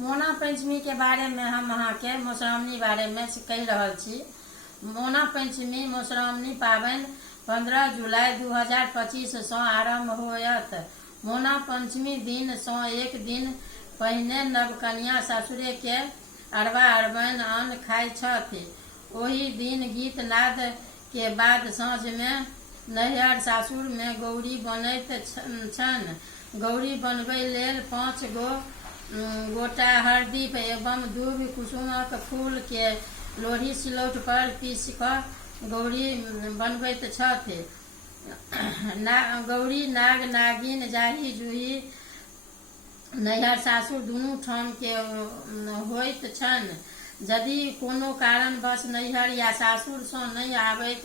मोना पंचमी के बारे में हम अहाँ के मधुश्रावणी बारे में कह रहल छी। मोना पंचमी मधुश्रावणी पाबनि 15 जुलाई 2025 से आरंभ होयत। मोना पंचमी दिन से एक दिन पहिने नवकन्या ससुरे के अरबा अरबाइन अन्न खाइ छथि। ओहि दिन गीत नाद के बाद साँझ में नैहर सासुर में गौरी बनैत छनि। गौरी बनबै लेल 5 गोटा हरदी एवं दूब कुसुमक फूल के लोढ़ी सिलौट पर पीस कऽ गौरी बनबैत छथि। गौरी नाग नागिन जाहि जूही नैहर सासुर दुनू ठाम के होइत छनि। यदि कोनो कारणवश नैहर या सासुर सँ नहि आबैत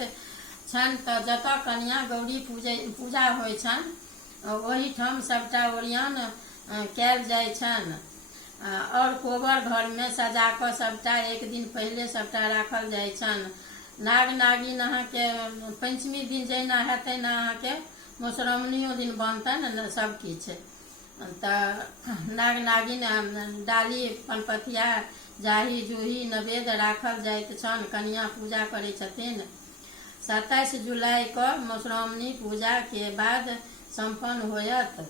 छनि तऽ जतऽ कन्या गौरी पूजा होइ छनि ओहि ठाम सबटा ओरियान कयल जाइ छनि और कोबर घर में सजा कऽ सबटा एक दिन पहिले सबटा राखल जाइ छनि। नाग नागिन अहाँ के पंचमी दिन जहिना हेतै न अहाँ के मधुश्रावणियो दिन बनतनि सब किछु। तऽ नाग नागिन डाली पनपथिया जाही जूही नवेद राखल जाइत छनि। कन्या पूजा करै छथिन। 27 जुलाई को मधुश्रावणी पूजा के बाद संपन्न होयत।